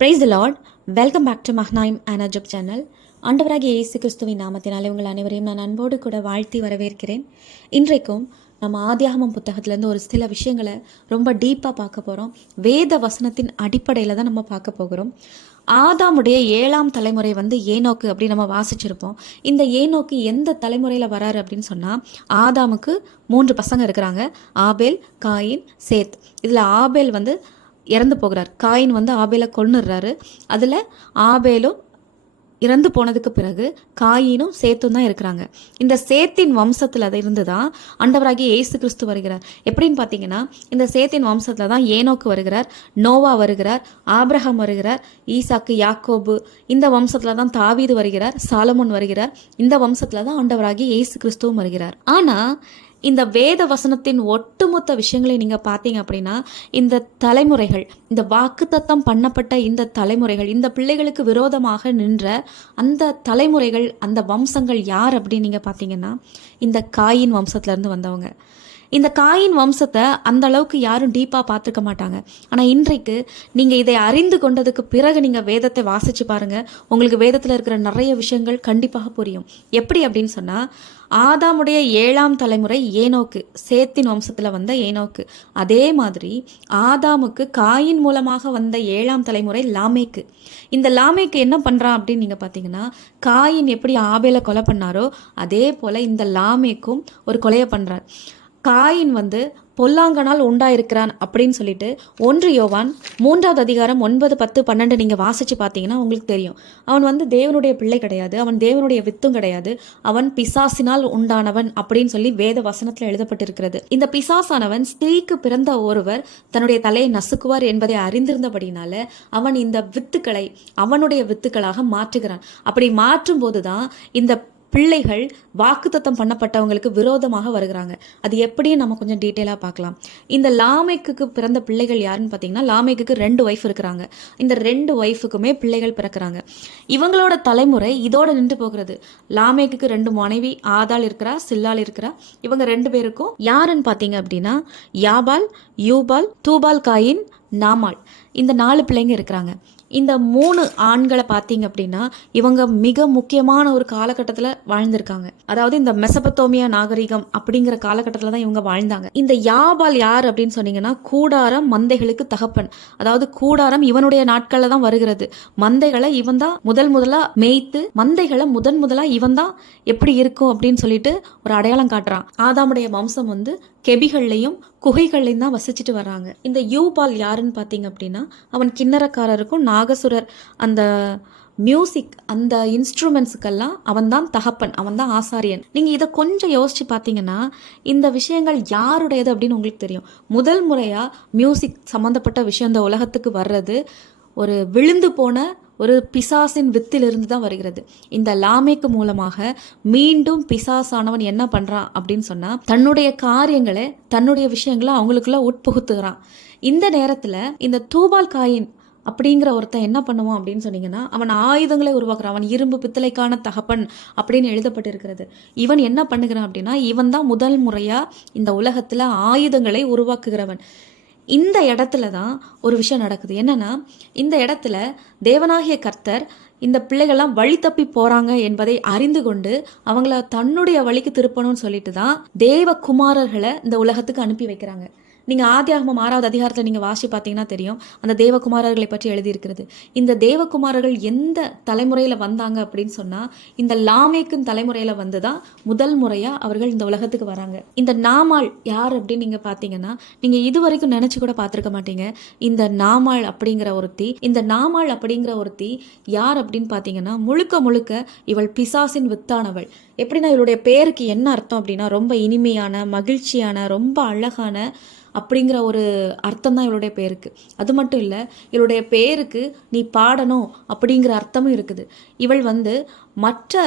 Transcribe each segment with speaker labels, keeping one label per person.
Speaker 1: Praise the lord welcome back to மஹ்னாயிம் அனாஜப் channel ஆண்டவராகிய இயேசு கிறிஸ்துவின் நாமத்தினாலே உங்கள் அனைவரையும் நான் அன்போடு கூட வாழ்த்தி வரவேற்கிறேன். இன்றைக்கும் நம்ம ஆதியாகமம் புத்தகத்திலேருந்து ஒரு சில விஷயங்களை ரொம்ப டீப்பாக பார்க்க போகிறோம் வேத வசனத்தின் அடிப்படையில் தான் நம்ம பார்க்க போகிறோம். ஆதாமுடைய ஏழாம் தலைமுறை வந்து ஏனோக்கு அப்படி நம்ம வாசிச்சிருப்போம். இந்த ஏனோக்கு எந்த தலைமுறையில் வராரு அப்படின்னு சொன்னால் ஆதாமுக்கு மூன்று பசங்க இருக்கிறாங்க. Abel Cain Seth. இதில் ஆபேல் வந்து இறந்து போகிறார். காயின் வந்து ஆபேலை கொன்னுடுறாரு. அதில் ஆபேலும் இறந்து போனதுக்கு பிறகு காயினும் சேத்தும் தான் இருக்கிறாங்க. இந்த சேத்தின் வம்சத்தில் அது இருந்து தான் அண்டவராகி ஏசு கிறிஸ்து வருகிறார். எப்படின்னு பார்த்தீங்கன்னா இந்த சேத்தின் வம்சத்தில் தான் ஏனோக்கு வருகிறார் நோவா வருகிறார் ஆப்ரஹாம் வருகிறார் ஈசாக்கு யாக்கோபு இந்த வம்சத்தில் தான் தாவீது வருகிறார் சாலமோன் வருகிறார். இந்த வம்சத்தில் தான் அண்டவராகி ஏசு கிறிஸ்துவும் வருகிறார். ஆனால் இந்த வேத வசனத்தின் ஒட்டுமொத்த விஷயங்களை நீங்கள் பார்த்தீங்க அப்படின்னா இந்த தலைமுறைகள் இந்த வாக்குத்தத்தம் பண்ணப்பட்ட இந்த தலைமுறைகள் இந்த பிள்ளைகளுக்கு விரோதமாக நின்ற அந்த தலைமுறைகள் அந்த வம்சங்கள் யார் அப்படின்னு நீங்கள் பார்த்தீங்கன்னா இந்த காயின் வம்சத்துலேருந்து வந்தவங்க. இந்த காயின் வம்சத்தை அந்த அளவுக்கு யாரும் டீப்பாக பார்த்துருக்க மாட்டாங்க. ஆனால் இன்றைக்கு நீங்கள் இதை அறிந்து கொண்டதுக்கு பிறகு நீங்கள் வேதத்தை வாசித்து பாருங்கள் உங்களுக்கு வேதத்தில் இருக்கிற நிறைய விஷயங்கள் கண்டிப்பாக புரியும். எப்படி அப்படின்னு சொன்னால் ஆதாமுடைய ஏழாம் தலைமுறை ஏனோக்கு சேத்தின் வம்சத்தில் வந்த ஏனோக்கு. அதே மாதிரி ஆதாமுக்கு காயின் மூலமாக வந்த ஏழாம் தலைமுறை லாமேக்கு. இந்த லாமேக்கு என்ன பண்ணுறான் அப்படின்னு நீங்கள் பார்த்தீங்கன்னா காயின் எப்படி ஆபேல கொலை பண்ணாரோ அதே போல் இந்த லாமேக்கும் ஒரு கொலையை பண்ணுறார் காயின் வந்து பொல்லாங்கனால் உண்டாயிருக்கிறான் அப்படின்னு சொல்லிட்டு ஒன்று யோவான் மூன்றாவது அதிகாரம் ஒன்பது பத்து பன்னெண்டு நீங்கள் வாசித்து பார்த்தீங்கன்னா உங்களுக்கு தெரியும். அவன் வந்து தேவனுடைய பிள்ளை கிடையாது. அவன் தேவனுடைய வித்தும் கிடையாது. அவன் பிசாசினால் உண்டானவன் அப்படின்னு சொல்லி வேத வசனத்தில் எழுதப்பட்டிருக்கிறது. இந்த பிசாசானவன் ஸ்திரீக்கு பிறந்த ஒருவர் தன்னுடைய தலையை நசுக்குவார் என்பதை அறிந்திருந்தபடினால அவன் இந்த வித்துக்களை அவனுடைய வித்துக்களாக மாற்றுகிறான். அப்படி மாற்றும் போது தான் இந்த பிள்ளைகள் வாக்குத்தத்தம் பண்ணப்பட்டவங்களுக்கு விரோதமாக வருகிறாங்க. அது எப்படின்னு நம்ம கொஞ்சம் டீட்டெயிலாக பார்க்கலாம். இந்த லாமேக்குக்கு பிறந்த பிள்ளைகள் யாருன்னு பார்த்தீங்கன்னா லாமேக்குக்கு ரெண்டு ஒய்ஃப் இருக்கிறாங்க. இந்த ரெண்டு ஒய்ஃபுக்குமே பிள்ளைகள் பிறக்கிறாங்க. இவங்களோட தலைமுறை இதோட நின்று போகிறது. லாமேக்குக்கு ரெண்டு மனைவி ஆதாள் இருக்கிறா சில்லாள் இருக்கிறா. இவங்க ரெண்டு பேருக்கும் யாருன்னு பார்த்தீங்க அப்படின்னா யாபால் யூபால் தூபால் காயின் நாமால் இந்த நாலு பிள்ளைங்க இருக்கிறாங்க. இந்த மூணு ஆண்களை பார்த்தீங்க அப்படின்னா இவங்க மிக முக்கியமான ஒரு காலகட்டத்தில் வாழ்ந்திருக்காங்க. அதாவது இந்த மெசபத்தோமியா நாகரிகம் அப்படிங்கிற காலகட்டத்தில் தான் இவங்க வாழ்ந்தாங்க. இந்த யாபால் யார் அப்படின்னு சொன்னீங்கன்னா கூடாரம் மந்தைகளுக்கு தகப்பன். அதாவது கூடாரம் இவனுடைய நாட்களில் தான் வருகிறது. மந்தைகளை இவன் தான் முதல் முதலாக மேய்த்து மந்தைகளை முதன் முதலாக இவன் தான் எப்படி இருக்கும் அப்படின்னு சொல்லிட்டு ஒரு அடையாளம் காட்டுறான். ஆதாமுடைய வம்சம் வந்து கெபிகள்லையும் குகைகள்லையும் தான் வசிச்சுட்டு வராங்க இந்த யூபால் யாருன்னு பார்த்தீங்க அப்படின்னா அவன் கிண்ணறக்காரருக்கும் நாகசுரர் அந்த மியூசிக் அந்த இன்ஸ்ட்ருமெண்ட்ஸுக்கெல்லாம் அவன் தான் தகப்பன் அவன் தான் ஆசாரியன். நீங்கள் இதை கொஞ்சம் யோசிச்சு பார்த்தீங்கன்னா இந்த விஷயங்கள் யாருடையது அப்படின்னு உங்களுக்கு தெரியும். முதல் முறையாக மியூசிக் சம்மந்தப்பட்ட விஷயம் இந்த உலகத்துக்கு வர்றது ஒரு விழுந்து போன ஒரு பிசாசின் வித்திலிருந்து தான் வருகிறது. இந்த லாமேக்கு மூலமாக மீண்டும் பிசாசானவன் என்ன பண்ணுறான் அப்படின்னு சொன்னால் தன்னுடைய காரியங்களை தன்னுடைய விஷயங்களை அவங்களுக்குள்ள உட்புகுத்துகிறான். இந்த நேரத்தில் இந்த தூபால் காயின் அப்படிங்கிற ஒருத்தன் என்ன பண்ணுவான் அப்படின்னு சொன்னீங்கன்னா அவன் ஆயுதங்களை உருவாக்குறான். அவன் இரும்பு பித்தளைக்கான தகப்பன் அப்படின்னு எழுதப்பட்டிருக்கிறது. இவன் என்ன பண்ணுகிறான் அப்படின்னா இவன் தான் முதல் முறையாக இந்த உலகத்தில் ஆயுதங்களை உருவாக்குகிறவன். இந்த இடத்துல தான் ஒரு விஷயம் நடக்குது. என்னன்னா இந்த இடத்துல தேவனாகிய கர்த்தர் இந்த பிள்ளைகள்லாம் வழி தப்பி போறாங்க என்பதை அறிந்து கொண்டு அவங்கள தன்னுடைய வழிக்கு திருப்பணும்னு சொல்லிட்டு தான் தேவ குமாரர்களை இந்த உலகத்துக்கு அனுப்பி வைக்கிறாங்க. நீங்கள் ஆதியாகமம் ஆறாவது அதிகாரத்தில் நீங்கள் வாசி பார்த்தீங்கன்னா தெரியும். அந்த தேவகுமாரர்களை பற்றி எழுதியிருக்கிறது. இந்த தேவகுமாரர்கள் எந்த தலைமுறையில் வந்தாங்க அப்படின்னு சொன்னால் இந்த லாமேக்கின் தலைமுறையில் வந்து தான் முதல் முறையாக அவர்கள் இந்த உலகத்துக்கு வராங்க. இந்த நாமாள் யார் அப்படின்னு நீங்கள் பார்த்தீங்கன்னா நீங்க இதுவரைக்கும் நினச்சி கூட பார்த்துருக்க மாட்டீங்க. இந்த நாமாள் அப்படிங்கிற ஒருத்தி இந்த நாமாள் அப்படிங்கிற ஒருத்தி யார் அப்படின்னு பார்த்தீங்கன்னா முழுக்க முழுக்க இவள் பிசாசின் வித்தானவள். எப்படின்னா இவளுடைய பேருக்கு என்ன அர்த்தம் அப்படின்னா ரொம்ப இனிமையான மகிழ்ச்சியான ரொம்ப அழகான அப்படிங்கிற ஒரு அர்த்தம் தான் இவளுடைய பேருக்கு. அது மட்டும் இல்லை இவளுடைய பேருக்கு நீ பாடணும் அப்படிங்கிற அர்த்தமும் இருக்குது. இவள் வந்து மற்ற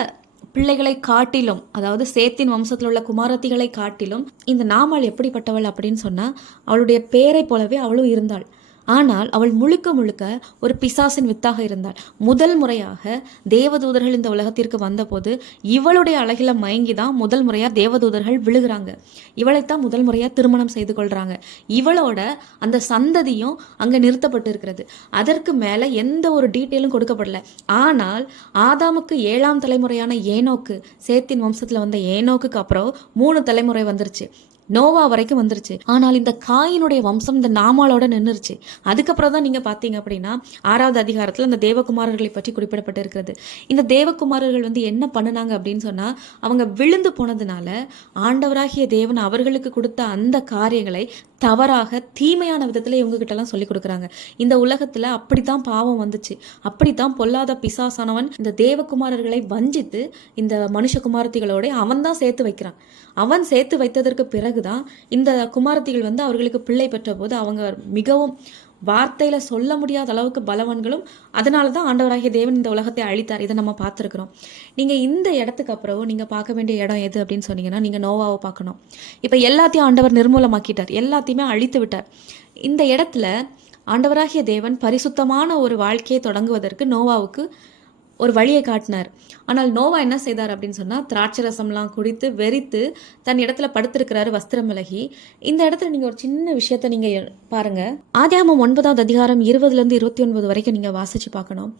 Speaker 1: பிள்ளைகளை காட்டிலும் அதாவது சேத்தின் வம்சத்தில் உள்ள குமாரத்திகளை காட்டிலும் இந்த நாமாள் எப்படிப்பட்டவள் அப்படின்னு சொன்னால் அவளுடைய பேரை போலவே அவளும் இருந்தாள். ஆனால் அவள் முழுக்க முழுக்க ஒரு பிசாசின் வித்தாக இருந்தாள். முதல் முறையாக தேவதூதர்கள் இந்த உலகத்திற்கு வந்தபோது இவளுடைய அழகில மயங்கி தான் முதல் முறையாக தேவதூதர்கள் விழுகிறாங்க. இவளைத்தான் முதல் முறையாக திருமணம் செய்து கொள்கிறாங்க இவளோட அந்த சந்ததியும் அங்கே நிறுத்தப்பட்டு இருக்கிறது அதற்கு மேலே எந்த ஒரு டீட்டெயிலும் கொடுக்கப்படல. ஆனால் ஆதாமுக்கு ஏழாம் தலைமுறையான ஏனோக்கு சேத்தின் வம்சத்தில் வந்த ஏனோக்குக்கு அப்புறம் மூணு தலைமுறை வந்துருச்சு. நோவா வரைக்கும் வந்துருச்சு. ஆனால் இந்த காயினுடைய வம்சம் இந்த நாமாலோட நின்றுருச்சு அதுக்கப்புறம் தான் நீங்கள் பார்த்தீங்க அப்படின்னா ஆறாவது அதிகாரத்தில் அந்த தேவகுமாரர்களை பற்றி குறிப்பிடப்பட்டு இருக்கிறது இந்த தேவகுமாரர்கள் வந்து என்ன பண்ணுனாங்க அப்படின்னு சொன்னால் அவங்க விழுந்து போனதுனால ஆண்டவராகிய தேவன் அவர்களுக்கு கொடுத்த அந்த காரியங்களை தவறாக தீமையான விதத்தில் இவங்ககிட்டலாம் சொல்லி கொடுக்குறாங்க. இந்த உலகத்தில் அப்படித்தான் பாவம் வந்துச்சு. அப்படித்தான் பொல்லாத பிசாசானவன் இந்த தேவகுமாரர்களை வஞ்சித்து இந்த மனுஷகுமாரத்திகளோட அவன் தான் சேர்த்து வைக்கிறான். அவன் சேர்த்து வைத்ததற்கு பிறகுதான் இந்த குமாரத்திகள் வந்து அவர்களுக்கு பிள்ளை பெற்ற போது அவங்க மிகவும் வார்த்தையில சொல்ல முடியாத அளவுக்கு பலவான்களும் அதனால தான் ஆண்டவராகிய தேவன் இந்த உலகத்தை அழித்தார். இதை நம்ம பார்த்துருக்குறோம். நீங்க இந்த இடத்துக்கு அப்புறம் நீங்க பார்க்க வேண்டிய இடம் எது அப்படின்னு சொன்னீங்கன்னா நீங்க நோவாவை பார்க்கணும். இப்போ எல்லாத்தையும் ஆண்டவர் நிர்மூலமாக்கிட்டார். எல்லாத்தையுமே அழித்து விட்டார். இந்த இடத்துல ஆண்டவராகிய தேவன் பரிசுத்தமான ஒரு வாழ்க்கையை தொடங்குவதற்கு நோவாவுக்கு ஒரு வழியை காட்டினார். ஆனால் நோவா என்ன செய்தார்? அப்படின்னு சொன்னால் திராட்சை ரசம்லாம் குடித்து வெறித்து தன் இடத்துல படுத்திருக்கிறாரு வஸ்திரம் விலகி இந்த இடத்துல நீங்கள் ஒரு சின்ன விஷயத்த நீங்கள் பாருங்க. ஆதியாமம் ஒன்பதாவது அதிகாரம் இருபதுலேருந்து இருபத்தி ஒன்பது வரைக்கும் நீங்கள் வாசிச்சு பார்க்கணும்.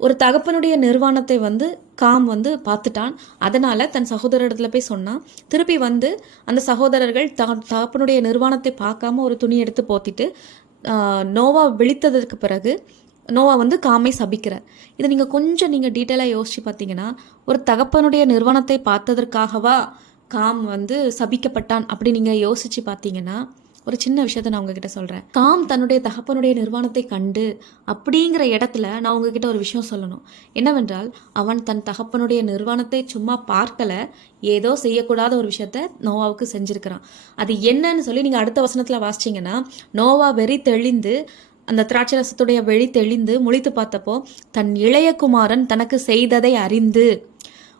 Speaker 1: ஒரு தகப்பனுடைய நிர்வாணத்தை வந்து காம் வந்து பார்த்துட்டான். அதனால தன் சகோதரத்தில் போய் சொன்னான் திருப்பி வந்து அந்த சகோதரர்கள் த தகப்பனுடைய நிர்வாணத்தை பார்க்காம ஒரு துணி எடுத்து போத்திட்டு நோவா விழித்ததற்கு பிறகு நோவா வந்து காமை சபிக்கிறார். இதை நீங்கள் கொஞ்சம் நீங்கள் டீட்டெயிலாக யோசிச்சு பார்த்தீங்கன்னா ஒரு தகப்பனுடைய நிறுவனத்தை பார்த்ததற்காகவா காம் வந்து சபிக்கப்பட்டான் அப்படி நீங்கள் யோசிச்சு பார்த்தீங்கன்னா ஒரு சின்ன விஷயத்த நான் உங்ககிட்ட சொல்கிறேன் காம் தன்னுடைய தகப்பனுடைய நிர்வாணத்தை கண்டு அப்படிங்கிற இடத்துல நான் உங்ககிட்ட ஒரு விஷயம் சொல்லணும். என்னவென்றால் அவன் தன் தகப்பனுடைய நிர்வாணத்தை சும்மா பார்க்கல ஏதோ செய்யக்கூடாத ஒரு விஷயத்த நோவாவுக்கு செஞ்சிருக்கிறான். அது என்னன்னு சொல்லி நீங்கள் அடுத்த வசனத்தில் வாசிச்சீங்கன்னா நோவா வெறி தெளிந்து அந்த திராட்சை ரசத்துடைய வெளி தெளிந்து முழித்து பார்த்தப்போ தன் இளைய குமாரன் தனக்கு செய்ததை அறிந்து.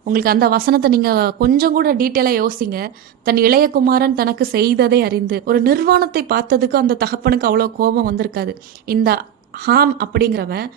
Speaker 1: உங்களுக்கு அந்த வசனத்தை நீங்க கொஞ்சம் கூட டீட்டெயிலாக யோசிங்க. தன் இளைய குமாரன் தனக்கு செய்ததை அறிந்து. ஒரு நிர்வாணத்தை பார்த்ததுக்கு அந்த தகப்பனுக்கு அவ்வளோ கோபம் வந்திருக்காது. இந்த ஹாம் அப்படிங்கிறவன்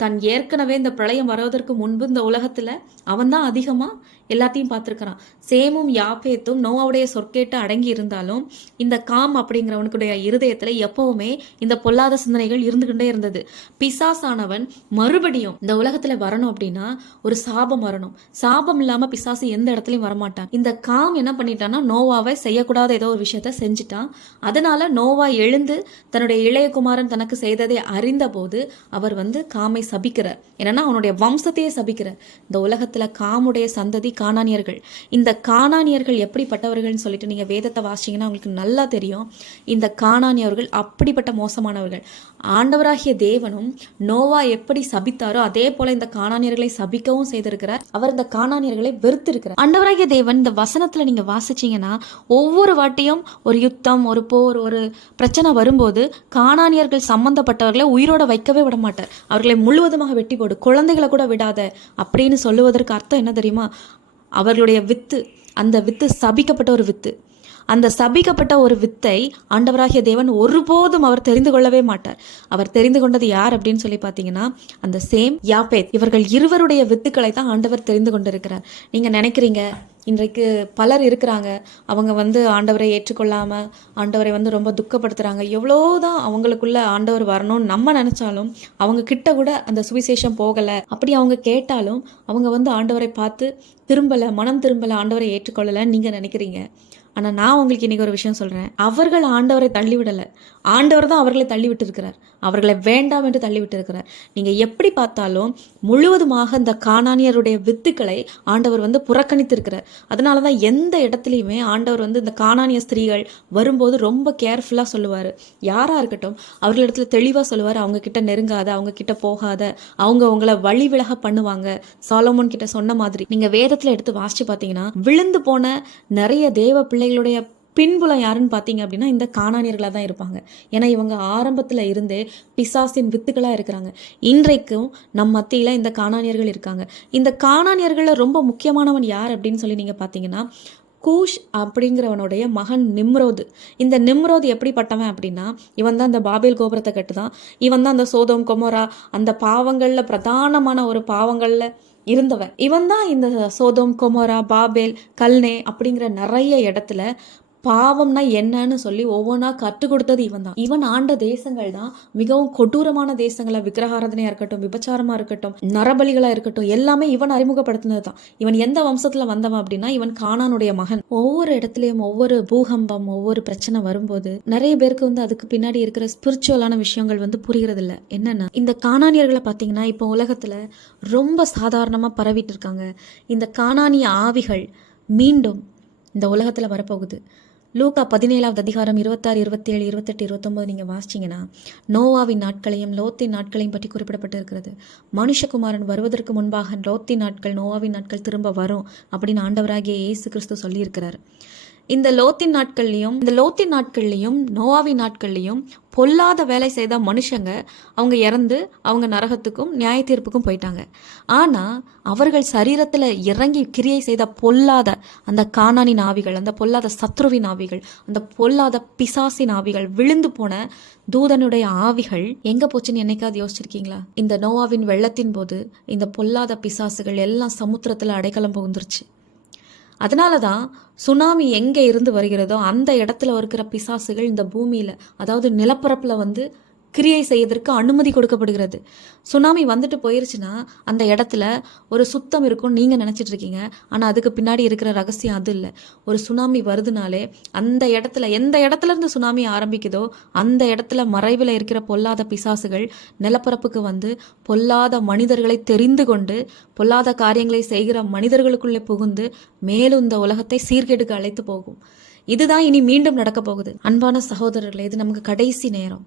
Speaker 1: தன் ஏற்கனவே இந்த பிரளயம் வருவதற்கு முன்பு இந்த உலகத்துல அவன் தான் அதிகமா எல்லாத்தையும் பார்த்துருக்கிறான். சேமும் யாப்பேத்தும் நோவாவுடைய சொற்கேட்டு அடங்கி இருந்தாலும் இந்த காம் அப்படிங்கிறவனுக்குடைய இருதயத்தில் எப்பவுமே இந்த பொல்லாத சிந்தனைகள் இருந்துகிட்டே இருந்தது. பிசாசானவன் மறுபடியும் இந்த உலகத்தில் வரணும் அப்படின்னா ஒரு சாபம் வரணும். சாபம் இல்லாமல் பிசாசு எந்த இடத்துலையும் வரமாட்டான். இந்த காம் என்ன பண்ணிட்டான்னா நோவாவை செய்யக்கூடாத ஏதோ ஒரு விஷயத்த செஞ்சுட்டான். அதனால நோவா எழுந்து தன்னுடைய இளையகுமாரன் தனக்கு செய்ததை அறிந்த போது அவர் வந்து காமை சபிக்கிறார். என்னன்னா அவனுடைய வம்சத்தையே சபிக்கிறார். இந்த உலகத்தில் காமுடைய சந்ததி காணானியர்கள். இந்த காணானியர்கள் எப்படிப்பட்டவர்கள்னு சொல்லிட்டு நீங்க வேதத்தை வாசிச்சீங்கன்னா உங்களுக்கு நல்லா தெரியும். இந்த காணானியர்கள் அப்படிப்பட்ட மோசமானவர்கள். ஆண்டவராகிய தேவனும் நோவா எப்படி சபித்தாரோ அதே போல இந்த காணானியர்களை சபிக்கவும் செய்திருக்கிறார். அவர் இந்த காணானியர்களை வெறுத்திருக்கிறார். ஆண்டவராகிய தேவன் இந்த வசனத்துல நீங்க வாசிச்சீங்கன்னா ஒவ்வொரு வாட்டியும் ஒரு யுத்தம் ஒரு போர் ஒரு பிரச்சனை வரும்போது காணானியர்கள் சம்பந்தப்பட்டவர்களை உயிரோட வைக்கவே விட மாட்டார். அவர்களை முழுவதுமாக வெட்டி போடு குழந்தைகளை கூட விடாத அப்படின்னு சொல்லுவதற்கு அர்த்தம் என்ன தெரியுமா? அவர்களுடைய வித்து அந்த வித்து சபிக்கப்பட்ட ஒரு வித்து. அந்த சபிக்கப்பட்ட ஒரு வித்தை ஆண்டவராகிய தேவன் ஒருபோதும் அவர் தெரிந்து கொள்ளவே மாட்டார். அவர் தெரிந்து கொண்டது யார் அப்படின்னு சொல்லி பார்த்தீங்கன்னா அந்த சேம் யாபேத் இவர்கள் இருவருடைய வித்துக்களை தான் ஆண்டவர் தெரிந்து கொண்டிருக்கிறார். நீங்கள் நினைக்கிறீங்க இன்றைக்கு பலர் இருக்கிறாங்க அவங்க வந்து ஆண்டவரை ஏற்றுக்கொள்ளாமல் ஆண்டவரை வந்து ரொம்ப துக்கப்படுத்துறாங்க எவ்வளோதான் அவங்களுக்குள்ள ஆண்டவர் வரணும்னு நம்ம நினச்சாலும் அவங்க கிட்ட கூட அந்த சுவிசேஷம் போகலை. அப்படி அவங்க கேட்டாலும் அவங்க வந்து ஆண்டவரை பார்த்து திரும்பலை மனம் திரும்பல ஆண்டவரை ஏற்றுக்கொள்ளலைன்னு நீங்கள் நினைக்கிறீங்க. ஆனால் நான் உங்களுக்கு இன்றைக்கி ஒரு விஷயம் சொல்றேன். அவர்கள் ஆண்டவரை தள்ளிவிடலை. ஆண்டவர் தான் அவர்களை தள்ளிவிட்டு இருக்கிறார் அவர்களை வேண்டாம் என்று தள்ளிவிட்டு இருக்கிறார் நீங்க எப்படி பார்த்தாலும் முழுவதுமாக இந்த காணானியருடைய வித்துக்களை ஆண்டவர் வந்து புறக்கணித்திருக்கிறார். அதனால தான் எந்த இடத்துலையுமே ஆண்டவர் வந்து இந்த காணானிய ஸ்திரீகள் வரும்போது ரொம்ப கேர்ஃபுல்லாக சொல்லுவார். யாராக இருக்கட்டும் அவர்களிடத்துல தெளிவாக சொல்லுவார் அவங்க கிட்ட நெருங்காத அவங்க கிட்ட போகாத அவங்க உங்களை வழி விலக பண்ணுவாங்க. சாலமோன் கிட்ட சொன்ன மாதிரி. நீங்க வேதத்தில் எடுத்து வாசிச்சு பார்த்தீங்கன்னா விழுந்து போன நிறைய தேவ பிள்ளைகளுடைய பின்புலம் யாருன்னு பார்த்தீங்க அப்படின்னா இந்த காணானியர்களாக தான் இருப்பாங்க. ஏன்னா இவங்க ஆரம்பத்தில் இருந்தே பிசாசின் வித்துக்களாக இருக்கிறாங்க. இன்றைக்கும் நம் மத்தியில் இந்த காணானியர்கள் இருக்காங்க. இந்த காணானியர்களில் ரொம்ப முக்கியமானவன் யார் அப்படின்னு சொல்லி நீங்கள் பார்த்தீங்கன்னா கூஷ் அப்படிங்கிறவனுடைய மகன் நிம்ரோது. இந்த நிம்ரோது எப்படிப்பட்டவன் அப்படின்னா இவன் தான் அந்த பாபேல் கோபுரத்தை கட்டுதான். இவன் தான் அந்த சோதம் கொமோரா அந்த பாவங்களில் பிரதானமான ஒரு பாவங்களில் இருந்தவன். இவன் தான் இந்த சோதோம் கொமோரா பாபேல் கல்னே அப்படிங்கிற நிறைய இடத்துல பாவம்னா என்னன்னு சொல்லி ஒவ்வொன்றா கற்றுக் கொடுத்தது இவன் தான் இவன் ஆண்ட தேசங்கள் தான் மிகவும் கொடூரமான தேசங்களை விக்கிரகாரதனையாக இருக்கட்டும் விபச்சாரமாக இருக்கட்டும் நரபலிகளாக இருக்கட்டும் எல்லாமே இவன் அறிமுகப்படுத்தினது தான். இவன் எந்த வம்சத்தில் வந்தவன் அப்படின்னா இவன் கானானுடைய மகன். ஒவ்வொரு இடத்துலையும் ஒவ்வொரு பூகம்பம் ஒவ்வொரு பிரச்சனை வரும்போது நிறைய பேருக்கு வந்து அதுக்கு பின்னாடி இருக்கிற ஸ்பிரிச்சுவலான விஷயங்கள் வந்து புரிகிறது இல்லை என்னென்னா இந்த காணானியர்களை பார்த்தீங்கன்னா இப்போ உலகத்தில் ரொம்ப சாதாரணமாக பரவிட்டு இருக்காங்க. இந்த காணானிய ஆவிகள் மீண்டும் இந்த உலகத்தில் வரப்போகுது. லூக்கா பதினேழாவது அதிகாரம் இருபத்தாறு இருபத்தேழு இருபத்தெட்டு இருபத்தொம்போது நீங்கள் வாசிச்சிங்கன்னா நோவாவின் நாட்களையும் லோத்தின் நாட்களையும் பற்றி குறிப்பிடப்பட்டு இருக்கிறது மனுஷகுமாரன் வருவதற்கு முன்பாக லோத்தின் நாட்கள் நோவாவின் நாட்கள் திரும்ப வரும் அப்படின்னு ஆண்டவராகிய இயேசு கிறிஸ்து சொல்லியிருக்கிறார். இந்த லோத்தின் நாட்கள்லையும் இந்த லோத்தின் நாட்கள்லையும் நோவாவின் நாட்கள்லையும் பொல்லாத வேலை செய்த மனுஷங்க அவங்க இறந்து அவங்க நரகத்துக்கும் நியாய தீர்ப்புக்கும் போயிட்டாங்க. ஆனால் அவர்கள் சரீரத்தில் இறங்கி கிரியை செய்த பொல்லாத அந்த காணானின் ஆவிகள் அந்த பொல்லாத சத்ருவின் ஆவிகள் அந்த பொல்லாத பிசாசின் ஆவிகள் விழுந்து போன தூதனுடைய ஆவிகள் எங்கே போச்சுன்னு என்னைக்காவது யோசிச்சிருக்கீங்களா? இந்த நோவாவின் வெள்ளத்தின் போது இந்த பொல்லாத பிசாசுகள் எல்லாம் சமுத்திரத்தில் அடைக்கலம் புகுந்துருச்சு. அதனால தான் சுனாமி எங்கே இருந்து வருகிறதோ அந்த இடத்துல இருக்கிற பிசாசுகள் இந்த பூமியில் அதாவது நிலப்பரப்பில் வந்து கிரியை செய்வதற்கு அனுமதி கொடுக்கப்படுகிறது. சுனாமி வந்துட்டு போயிருச்சுன்னா அந்த இடத்துல ஒரு சுத்தம் இருக்கும்னு நீங்கள் நினச்சிட்டு இருக்கீங்க. ஆனால் அதுக்கு பின்னாடி இருக்கிற ரகசியம் அது இல்லை. ஒரு சுனாமி வருதுனாலே அந்த இடத்துல எந்த இடத்துல இருந்து சுனாமி ஆரம்பிக்குதோ அந்த இடத்துல மறைவில் இருக்கிற பொல்லாத பிசாசுகள் நிலப்பரப்புக்கு வந்து பொல்லாத மனிதர்களை தெரிந்து கொண்டு பொல்லாத காரியங்களை செய்கிற மனிதர்களுக்குள்ளே புகுந்து மேலும் இந்த உலகத்தை சீர்கேடுக்கு அழைத்து போகும். இதுதான் இனி மீண்டும் நடக்க போகுது. அன்பான சகோதரர்களே இது நமக்கு கடைசி நேரம்.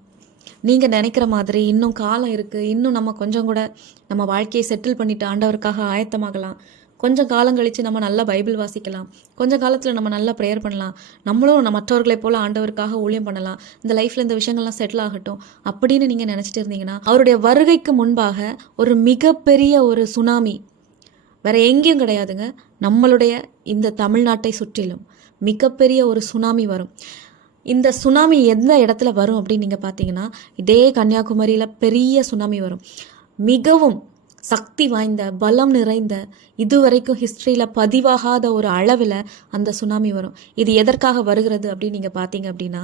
Speaker 1: நீங்கள் நினைக்கிற மாதிரி இன்னும் காலம் இருக்குது இன்னும் நம்ம கொஞ்சம் கூட நம்ம வாழ்க்கையை செட்டில் பண்ணிட்டு ஆண்டவருக்காக ஆயத்தமாகலாம். கொஞ்சம் காலம் கழித்து நம்ம நல்லா பைபிள் வாசிக்கலாம். கொஞ்சம் காலத்தில் நம்ம நல்லா ப்ரேயர் பண்ணலாம். நம்மளும் நம்ம மற்றவர்களைப் போல் ஆண்டவருக்காக ஊழியம் பண்ணலாம். இந்த லைஃப்பில் இந்த விஷயங்கள்லாம் செட்டில் ஆகட்டும். அப்படின்னு நீங்கள் நினச்சிட்டு இருந்தீங்கன்னா அவருடைய வருகைக்கு முன்பாக ஒரு மிகப்பெரிய ஒரு சுனாமி வேற எங்கேயும் கிடையாதுங்க. நம்மளுடைய இந்த தமிழ்நாட்டை சுற்றிலும் மிகப்பெரிய ஒரு சுனாமி வரும். இந்த சுனாமி எந்த இடத்துல வரும் அப்படின்னு நீங்கள் பார்த்தீங்கன்னா இதே கன்னியாகுமரியில் பெரிய சுனாமி வரும். மிகவும் சக்தி வாய்ந்த பலம் நிறைந்த இதுவரைக்கும் ஹிஸ்ட்ரியில் பதிவாகாத ஒரு அளவில் அந்த சுனாமி வரும். இது எதற்காக வருகிறது அப்படின்னு நீங்கள் பார்த்தீங்க அப்படின்னா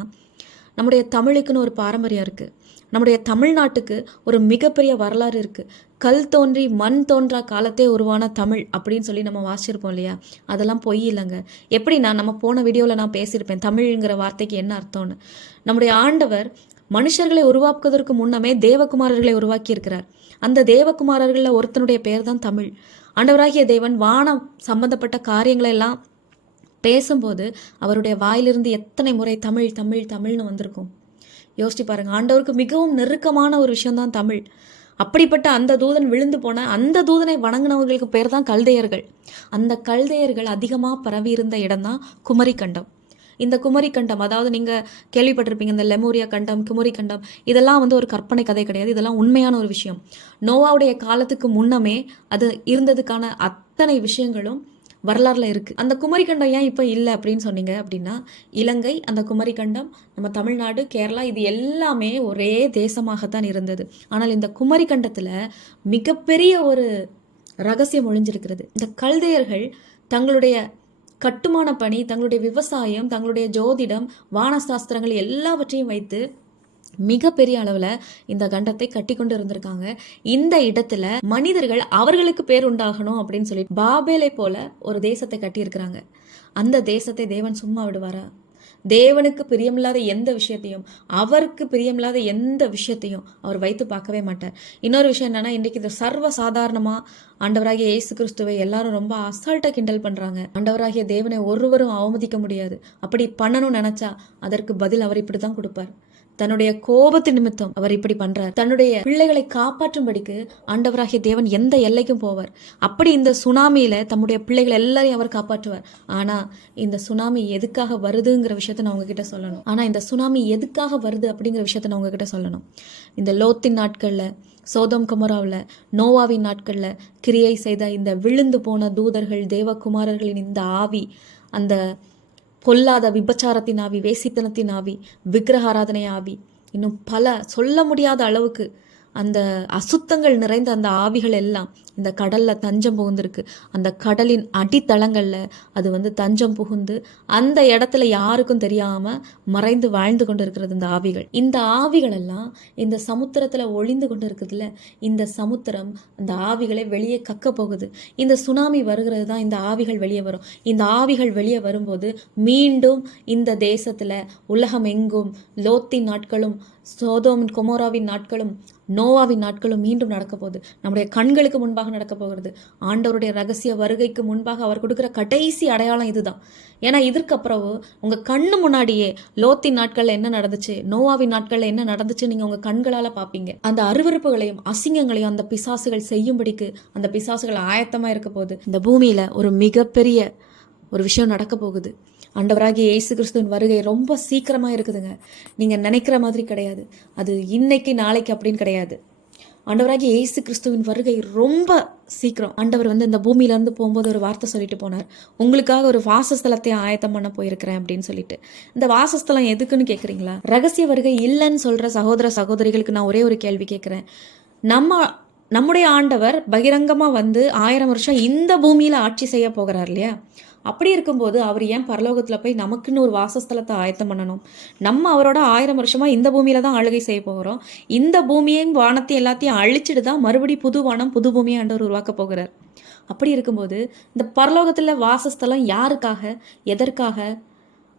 Speaker 1: நம்முடைய தமிழுக்குன்னு ஒரு பாரம்பரியம் இருக்குது நம்முடைய தமிழ்நாட்டுக்கு ஒரு மிகப்பெரிய வரலாறு இருக்குது கல் தோன்றி மண் தோன்றா காலத்தே உருவான தமிழ் அப்படின்னு சொல்லி நம்ம வாசிச்சிருப்போம் இல்லையா? அதெல்லாம் பொய் இல்லைங்க. எப்படின்னா நம்ம போன வீடியோவில் நான் பேசியிருப்பேன் தமிழ்ங்கிற வார்த்தைக்கு என்ன அர்த்தம்னு. நம்முடைய ஆண்டவர் மனுஷர்களை உருவாக்குவதற்கு முன்னமே தேவகுமாரர்களை உருவாக்கியிருக்கிறார். அந்த தேவகுமாரர்களில் ஒருத்தனுடைய பேர் தான் தமிழ். ஆண்டவராகிய தேவன் வானம் சம்பந்தப்பட்ட காரியங்களை எல்லாம் பேசும்போது அவருடைய வாயிலிருந்து எத்தனை முறை தமிழ் தமிழ் தமிழ்னு வந்திருக்கும்? யோசிச்சு பாருங்க. ஆண்டவருக்கு மிகவும் நெருக்கமான ஒரு விஷயம்தான் தமிழ். அப்படிப்பட்ட அந்த தூதன் விழுந்து போன அந்த தூதனை வணங்கினவர்களுக்கு பேர் தான் கல்தையர்கள். அந்த கல்தையர்கள் அதிகமாக பரவி இருந்த குமரிக்கண்டம். இந்த குமரி கண்டம் அதாவது நீங்கள் கேள்விப்பட்டிருப்பீங்க இந்த லெமோரியா கண்டம் குமரி கண்டம் இதெல்லாம் வந்து ஒரு கற்பனை கதை கிடையாது. இதெல்லாம் உண்மையான ஒரு விஷயம். நோவாவுடைய காலத்துக்கு முன்னமே அது இருந்ததுக்கான அத்தனை விஷயங்களும் வரலாறுல இருக்கு. அந்த குமரிக்கண்டம் ஏன் இப்போ இல்லை அப்படின்னு சொன்னீங்க அப்படின்னா இலங்கை அந்த குமரிக்கண்டம் நம்ம தமிழ்நாடு கேரளா இது எல்லாமே ஒரே தேசமாகத்தான் இருந்தது. ஆனால் இந்த குமரிக்கண்டத்தில் மிகப்பெரிய ஒரு ரகசியம் ஒழிஞ்சிருக்கிறது. இந்த கல்தையர்கள் தங்களுடைய கட்டுமான பணி தங்களுடைய விவசாயம் தங்களுடைய ஜோதிடம் வானசாஸ்திரங்கள் எல்லாவற்றையும் வைத்து மிகப்பெரிய அளவில் இந்த கண்டத்தை கட்டி கொண்டு இருந்திருக்காங்க. இந்த இடத்துல மனிதர்கள் அவர்களுக்கு பேர் உண்டாகணும் அப்படின்னு சொல்லி பாபேலை போல ஒரு தேசத்தை கட்டியிருக்கிறாங்க. அந்த தேசத்தை தேவன் சும்மா விடுவாரா? தேவனுக்கு பிரியமில்லாத எந்த விஷயத்தையும் அவருக்கு பிரியமில்லாத எந்த விஷயத்தையும் அவர் வைத்து பார்க்கவே மாட்டார். இன்னொரு விஷயம் என்னன்னா இன்றைக்கு இது சர்வ சாதாரணமா ஆண்டவராகிய இயேசு கிறிஸ்துவை எல்லாரும் ரொம்ப அசால்ட்டா கிண்டல் பண்றாங்க. ஆண்டவராகிய தேவனை ஒருவரும் அவமதிக்க முடியாது. அப்படி பண்ணணும்னு நினைச்சா அதற்கு பதில் அவர் இப்படி தான் கொடுப்பார். தன்னுடைய கோபத்து நிமித்தம் அவர் இப்படி பண்றார். தன்னுடைய பிள்ளைகளை காப்பாற்றும்படிக்கு ஆண்டவராகிய தேவன் எந்த எல்லைக்கும் போவார். அப்படி இந்த சுனாமியில தம்முடைய பிள்ளைகள் எல்லாரையும் அவர் காப்பாற்றுவார். ஆனா இந்த சுனாமி எதுக்காக வருதுங்கிற விஷயத்த நான் உங்ககிட்ட சொல்லணும். ஆனா இந்த சுனாமி எதுக்காக வருது அப்படிங்கிற விஷயத்த நான் உங்ககிட்ட சொல்லணும். இந்த லோத்தின் நாட்கள்ல சோதம் குமராவில் நோவாவின் நாட்களில் கிரியை செய்த இந்த விழுந்து போன தூதர்கள் தேவகுமாரர்களின் இந்த ஆவி அந்த பொல்லாத விபச்சாரத்தின் ஆவி வேசித்தனத்தின் ஆவி விக்கிரக ஆவி இன்னும் பல சொல்ல முடியாத அளவுக்கு அந்த அசுத்தங்கள் நிறைந்த அந்த ஆவிகள் எல்லாம் இந்த கடலில் தஞ்சம் புகுந்திருக்கு. அந்த கடலின் அடித்தளங்களில் அது வந்து தஞ்சம் புகுந்து அந்த இடத்துல யாருக்கும் தெரியாமல் மறைந்து வாழ்ந்து கொண்டு இருக்கிறது இந்த ஆவிகள். இந்த ஆவிகள் எல்லாம் இந்த சமுத்திரத்தில் ஒளிந்து கொண்டு இருக்குதுல்ல இந்த சமுத்திரம் அந்த ஆவிகளை வெளியே கக்க போகுது. இந்த சுனாமி வருகிறது தான் இந்த ஆவிகள் வெளியே வரும். இந்த ஆவிகள் வெளியே வரும்போது மீண்டும் இந்த தேசத்தில் உலகம் எங்கும் லோத்தின் நாட்களும் சோதோமின் கொமோராவின் நாட்களும் நோவாவின் நாட்களும் மீண்டும் நடக்க போகுது. நம்முடைய கண்களுக்கு முன்பாக நடக்க போகிறது. ஆண்டவருடைய ரகசிய வருகைக்கு முன்பாக அவர் கொடுக்குற கடைசி அடையாளம் இதுதான். ஏன்னா இதற்கப்புறம் உங்கள் கண்ணு முன்னாடியே லோத்தின் நாட்களில் என்ன நடந்துச்சு நோவாவின் நாட்களில் என்ன நடந்துச்சு நீங்கள் உங்கள் கண்களால் பார்ப்பீங்க அந்த அருவருப்புகளையும் அசிங்கங்களையும் அந்த பிசாசுகள் செய்யும்படிக்கு அந்த பிசாசுகள் ஆயத்தமாக இருக்க போகுது. இந்த பூமியில் ஒரு மிகப்பெரிய ஒரு விஷயம் நடக்க போகுது. ஆண்டவராகிய இயேசு கிறிஸ்துவின் வருகை ரொம்ப சீக்கிரமாக இருக்குதுங்க. நீங்கள் நினைக்கிற மாதிரி கிடையாது. அது இன்னைக்கு நாளைக்கு அப்படின்னு கிடையாது. ஆண்டவராகிய இயேசு கிறிஸ்துவின் வருகை ரொம்ப சீக்கிரம். ஆண்டவர் வந்து இந்த பூமியில இருந்து போகும்போது ஒரு வார்த்தை சொல்லிட்டு போனார். உங்களுக்காக ஒரு வாசஸ்தலத்தை ஆயத்தம் பண்ண போயிருக்கிறேன் அப்படின்னு சொல்லிட்டு. இந்த வாசஸ்தலம் எதுக்குன்னு கேட்குறீங்களா ரகசிய வருகை இல்லைன்னு சொல்கிற சகோதர சகோதரிகளுக்கு நான் ஒரே ஒரு கேள்வி கேட்குறேன் நம்ம நம்முடைய ஆண்டவர் பகிரங்கமாக வந்து ஆயிரம் வருஷம் இந்த பூமியில் ஆட்சி செய்ய போகிறார் இல்லையா? அப்படி இருக்கும்போது அவர் ஏன் பரலோகத்தில் போய் நமக்குன்னு ஒரு வாசஸ்தலத்தை ஆயத்தம் பண்ணணும்? நம்ம அவரோட ஆயிரம் வருஷமாக இந்த பூமியில தான் ஆளுகை செய்ய போகிறோம் இந்த பூமியையும் வானத்தையும் எல்லாத்தையும் அழிச்சிட்டு தான் மறுபடி புது வானம் புது பூமியை ஆண்டவர் உருவாக்க போகிறார். அப்படி இருக்கும்போது இந்த பரலோகத்தில் வாசஸ்தலம் யாருக்காக எதற்காக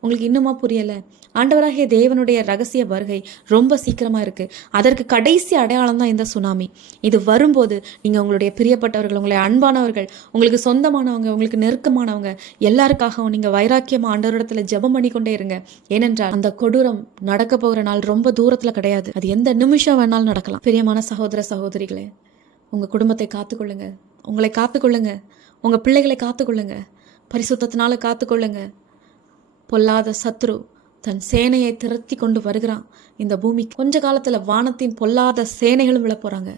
Speaker 1: உங்களுக்கு இன்னுமா புரியல? ஆண்டவராகிய தேவனுடைய ரகசிய வருகை ரொம்ப சீக்கிரமா இருக்கு. அதற்கு கடைசி அடையாளம் தான் இந்த சுனாமி. இது வரும்போது நீங்க உங்களுடைய பிரியப்பட்டவர்கள் உங்களுடைய அன்பானவர்கள் உங்களுக்கு சொந்தமானவங்க உங்களுக்கு நெருக்கமானவங்க எல்லாருக்காகவும் நீங்க வைராக்கியமா ஆண்டவரிடத்துல ஜெபம் பண்ணி கொண்டே இருங்க. ஏனென்றால் அந்த கொடூரம் நடக்க போகிற நாள் ரொம்ப தூரத்துல கிடையாது. அது எந்த நிமிஷம் வேணாலும் நடக்கலாம். பிரியமான சகோதர சகோதரிகளே உங்க குடும்பத்தை காத்துக்கொள்ளுங்க. உங்களை காத்துக்கொள்ளுங்க. உங்க பிள்ளைகளை காத்துக்கொள்ளுங்க. பரிசுத்தத்தினால காத்துக்கொள்ளுங்க. பொல்லாத சத்ரு தன் சேனையை திரட்டி கொண்டு வருகிறான். இந்த பூமி கொஞ்ச காலத்தில் வானத்தின் பொல்லாத சேனைகளும் விழ போகிறாங்க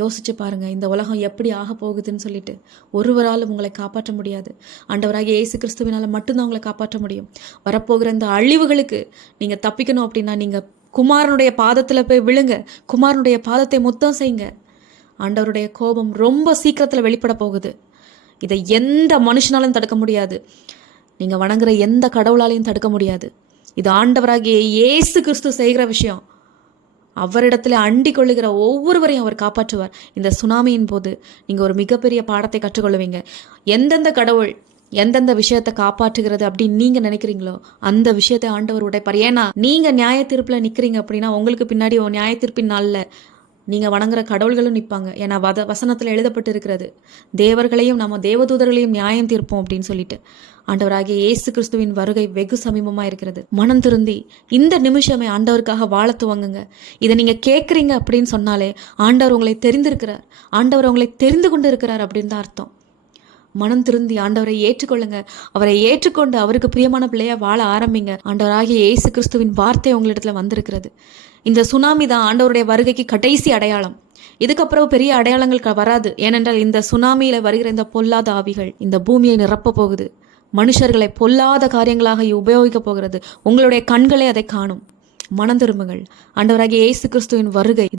Speaker 1: யோசிச்சு பாருங்க இந்த உலகம் எப்படி ஆக போகுதுன்னு சொல்லிட்டு. ஒருவராலும் உங்களை காப்பாற்ற முடியாது. ஆண்டவராக இயேசு கிறிஸ்துவினால மட்டும்தான் உங்களை காப்பாற்ற முடியும். வரப்போகிற இந்த அழிவுகளுக்கு நீங்கள் தப்பிக்கணும் அப்படின்னா நீங்கள் குமாரனுடைய பாதத்தில் போய் விழுங்க. குமாரனுடைய பாதத்தை முத்தம் செய்யுங்க. ஆண்டவருடைய கோபம் ரொம்ப சீக்கிரத்தில் வெளிப்பட போகுது. இதை எந்த மனுஷனாலும் தடுக்க முடியாது. நீங்கள் வணங்குற எந்த கடவுளாலையும் தடுக்க முடியாது. இது ஆண்டவராகிய இயேசு கிறிஸ்து செய்கிற விஷயம். அவரிடத்துல அண்டிக் கொள்ளுகிற ஒவ்வொருவரையும் அவர் காப்பாற்றுவார். இந்த சுனாமியின் போது நீங்கள் ஒரு மிகப்பெரிய பாடத்தை கற்றுக்கொள்வீங்க எந்தெந்த கடவுள் எந்தெந்த விஷயத்தை காப்பாற்றுகிறது அப்படின்னு நீங்க நினைக்கிறீங்களோ அந்த விஷயத்தை ஆண்டவர் உடைப்பார். ஏன்னா நீங்க நியாய தீர்ப்புல நிக்கிறீங்க அப்படின்னா உங்களுக்கு பின்னாடி நியாய தீர்ப்பின் நாளில் நீங்க வணங்குற கடவுள்களும் நிற்பாங்க ஏன்னா வத வசனத்தில் எழுதப்பட்டு இருக்கிறது தேவர்களையும் நம்ம தேவதூதர்களையும் நியாயம் தீர்ப்போம் அப்படின்னு சொல்லிட்டு. ஆண்டவராகிய இயேசு கிறிஸ்துவின் வருகை வெகு சமீபமாக இருக்கிறது. மனம் திருந்தி இந்த நிமிஷமே ஆண்டவருக்காக வாழ துவங்குங்க. இதை நீங்கள் கேட்குறீங்க அப்படின்னு சொன்னாலே ஆண்டவர் உங்களை தெரிந்திருக்கிறார். ஆண்டவர் உங்களை தெரிந்து கொண்டு இருக்கிறார் அப்படின்னு தான் அர்த்தம். மனம் திருந்தி ஆண்டவரை ஏற்றுக்கொள்ளுங்க. அவரை ஏற்றுக்கொண்டு அவருக்கு பிரியமான பிள்ளையா வாழ ஆரம்பிங்க. ஆண்டவராகிய இயேசு கிறிஸ்துவின் வார்த்தை உங்களிடத்துல வந்திருக்கிறது. இந்த சுனாமி தான் ஆண்டவருடைய வருகைக்கு கடைசி அடையாளம். இதுக்கப்புறம் பெரிய அடையாளங்கள் க- வராது. ஏனென்றால் இந்த சுனாமியில வருகிற இந்த பொல்லாத ஆவிகள் இந்த பூமியை நிரப்ப போகுது. மனுஷர்களை பொல்லாத காரியங்களாக உபயோகிக்கப் போகிறது. உங்களுடைய கண்களே அதை காணும். மனம் திரும்புங்கள். ஆண்டவராகிய இயேசு கிறிஸ்துவின் வருகை